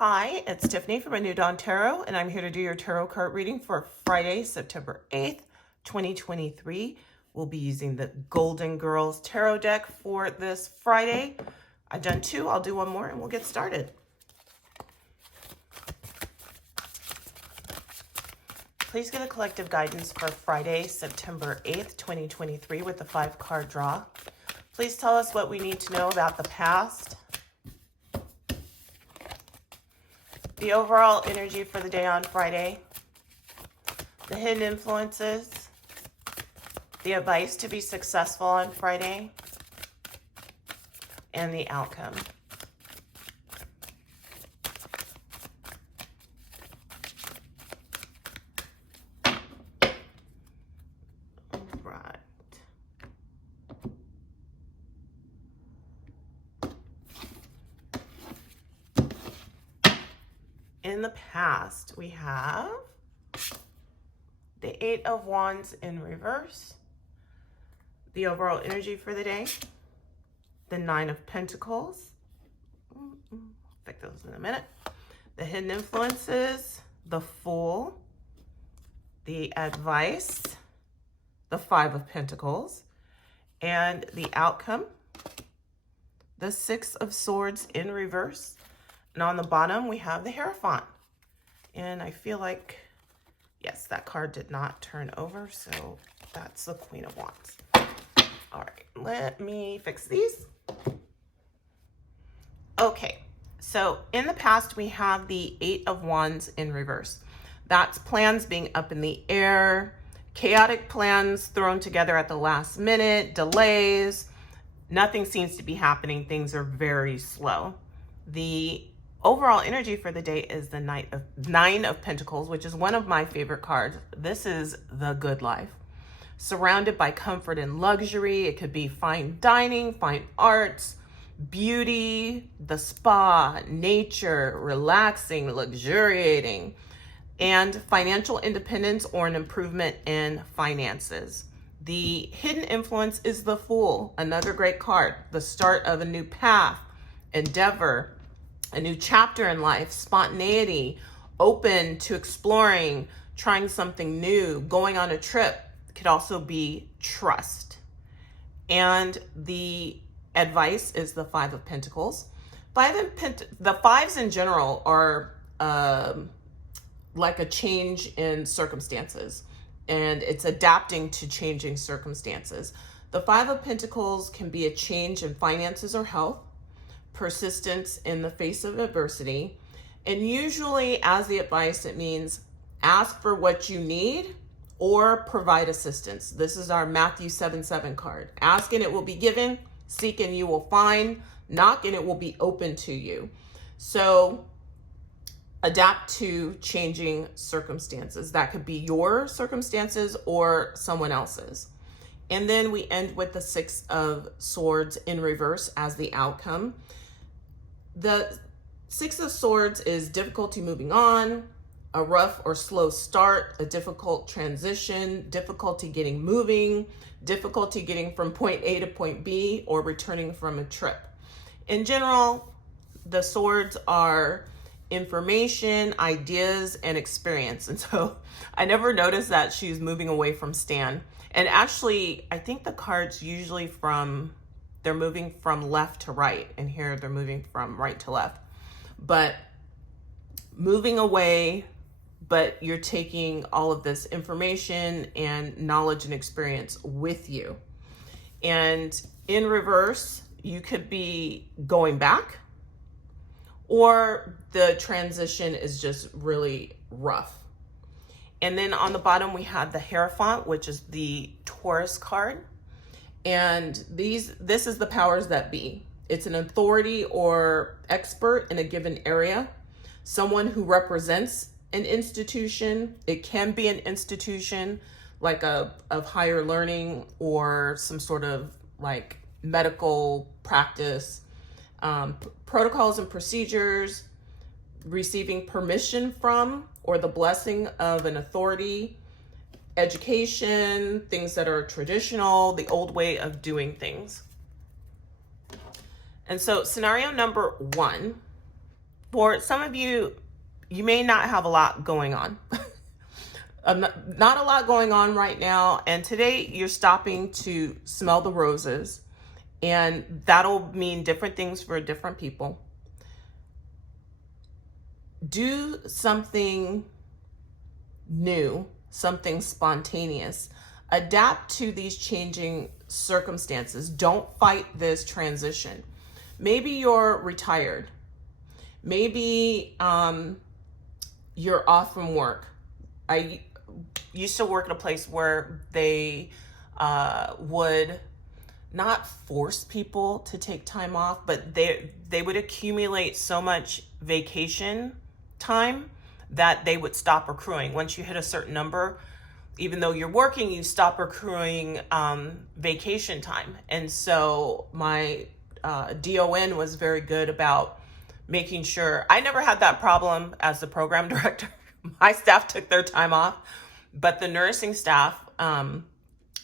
Hi, it's Tiffany from A New Dawn Tarot, and I'm here to do your tarot card reading for Friday, September 8th, 2023. We'll be using the Golden Girls Tarot deck for this Friday. I've done two, I'll do one more, and we'll get started. Please get a collective guidance for Friday, September 8th, 2023 with the 5-card draw. Please tell us what we need to know about the past, the overall energy for the day on Friday, the hidden influences, the advice to be successful on Friday, and the outcome. All right. In the past, we have the 8 of Wands in reverse, the overall energy for the day, the 9 of Pentacles, fix those in a minute, the hidden influences, the Fool, the advice, the 5 of Pentacles, and the outcome, the 6 of Swords in reverse. And on the bottom, we have the Hierophant. And I feel like, yes, that card did not turn over, so that's the Queen of Wands. All right, let me fix these. Okay, so in the past, we have the 8 of Wands in reverse. That's plans being up in the air, chaotic plans thrown together at the last minute, delays. Nothing seems to be happening. Things are very slow. The overall energy for the day is the 9 of Pentacles, which is one of my favorite cards. This is the good life. Surrounded by comfort and luxury. It could be fine dining, fine arts, beauty, the spa, nature, relaxing, luxuriating, and financial independence or an improvement in finances. The hidden influence is the Fool, another great card. The start of a new path, endeavor, a new chapter in life, spontaneity, open to exploring, trying something new, going on a trip. It could also be trust. And the advice is the 5 of Pentacles. The fives in general are like a change in circumstances, and it's adapting to changing circumstances. The 5 of Pentacles can be a change in finances or health, persistence in the face of adversity, and usually as the advice, it means ask for what you need or provide assistance. This is our Matthew 7:7 card. Ask and it will be given, seek and you will find, knock and it will be open to you. So adapt to changing circumstances. That could be your circumstances or someone else's. And then we end with the 6 of Swords in reverse as the outcome. The 6 of Swords is difficulty moving on, a rough or slow start, a difficult transition, difficulty getting moving, difficulty getting from point A to point B, or returning from a trip. In general, the swords are information, ideas, and experience. And so I never noticed that she's moving away from Stan. And actually, I think the cards usually they're moving from left to right, and here they're moving from right to left. But moving away, but you're taking all of this information and knowledge and experience with you. And in reverse, you could be going back, or the transition is just really rough. And then on the bottom, we have the Hierophant, which is the Taurus card. And this is the powers that be. It's an authority or expert in a given area, someone who represents an institution. It can be an institution like of higher learning or some sort of like medical practice, protocols and procedures, receiving permission from or the blessing of an authority, education, things that are traditional, the old way of doing things. And so scenario number 1 For some of you, you may not have a lot going on. Not a lot going on right now. And today you're stopping to smell the roses. And that'll mean different things for different people. Do something new, something spontaneous. Adapt to these changing circumstances. Don't fight this transition. Maybe you're retired. Maybe you're off from work. I used to work at a place where they would not force people to take time off, but they would accumulate so much vacation time that they would stop accruing. Once you hit a certain number, even though you're working, you stop accruing vacation time. And so my DON was very good about making sure. I never had that problem as the program director. My staff took their time off, but the nursing staff,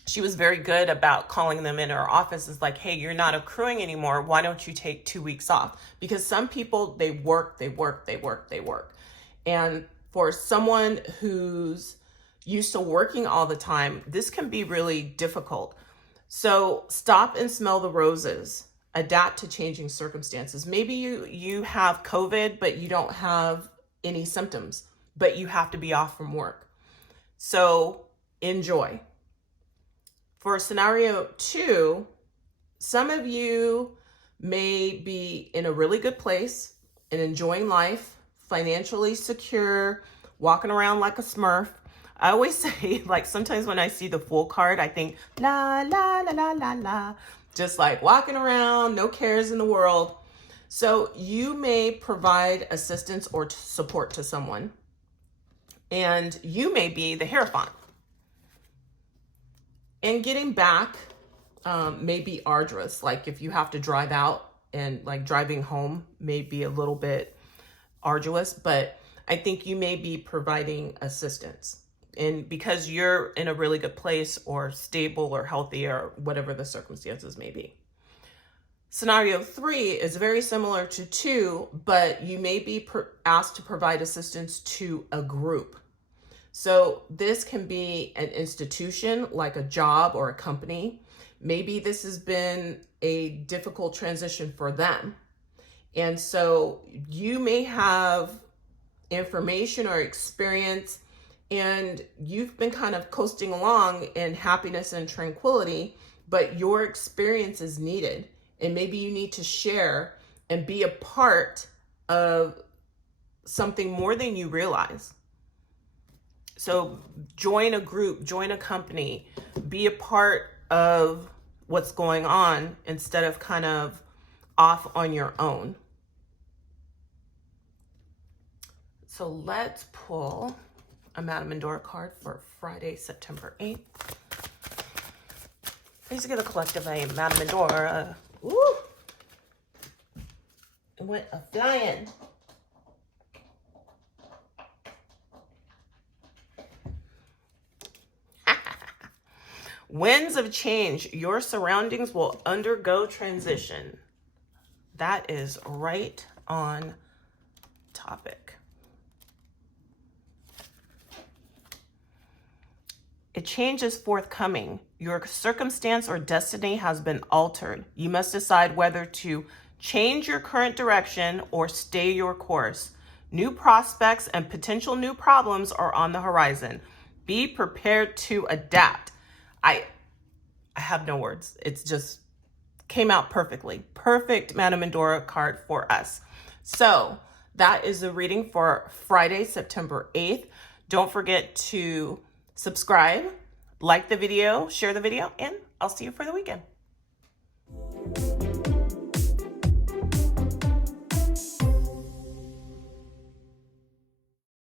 she was very good about calling them in her office. It's like, hey, you're not accruing anymore. Why don't you take 2 weeks off? Because some people, they work. And for someone who's used to working all the time, this can be really difficult. So stop and smell the roses. Adapt to changing circumstances. Maybe you have COVID, but you don't have any symptoms, but you have to be off from work. So enjoy. For scenario 2, some of you may be in a really good place and enjoying life, financially secure, walking around like a Smurf. I always say, like, sometimes when I see the Fool card, I think, la, la, la, la, la, la. Just like walking around, no cares in the world. So you may provide assistance or support to someone. And you may be the Hierophant. And getting back may be arduous. Like if you have to drive out, and like driving home may be a little bit arduous, but I think you may be providing assistance. And because you're in a really good place or stable or healthy or whatever the circumstances may be. Scenario 3 is very similar to 2, but you may be asked to provide assistance to a group. So this can be an institution like a job or a company. Maybe this has been a difficult transition for them. And so you may have information or experience, and you've been kind of coasting along in happiness and tranquility, but your experience is needed. And maybe you need to share and be a part of something more than you realize. So join a group, join a company, be a part of what's going on instead of kind of off on your own. So let's pull a Madame Endora card for Friday, September 8th. I used to get a collective a Madame Endora. Woo! It went a flying. Winds of change. Your surroundings will undergo transition. That is right on topic. A change is forthcoming. Your circumstance or destiny has been altered. You must decide whether to change your current direction or stay your course. New prospects and potential new problems are on the horizon. Be prepared to adapt. I have no words. It's just came out perfectly. Perfect Madame Endora card for us. So that is the reading for Friday, September 8th. Don't forget to subscribe, like the video, share the video, and I'll see you for the weekend.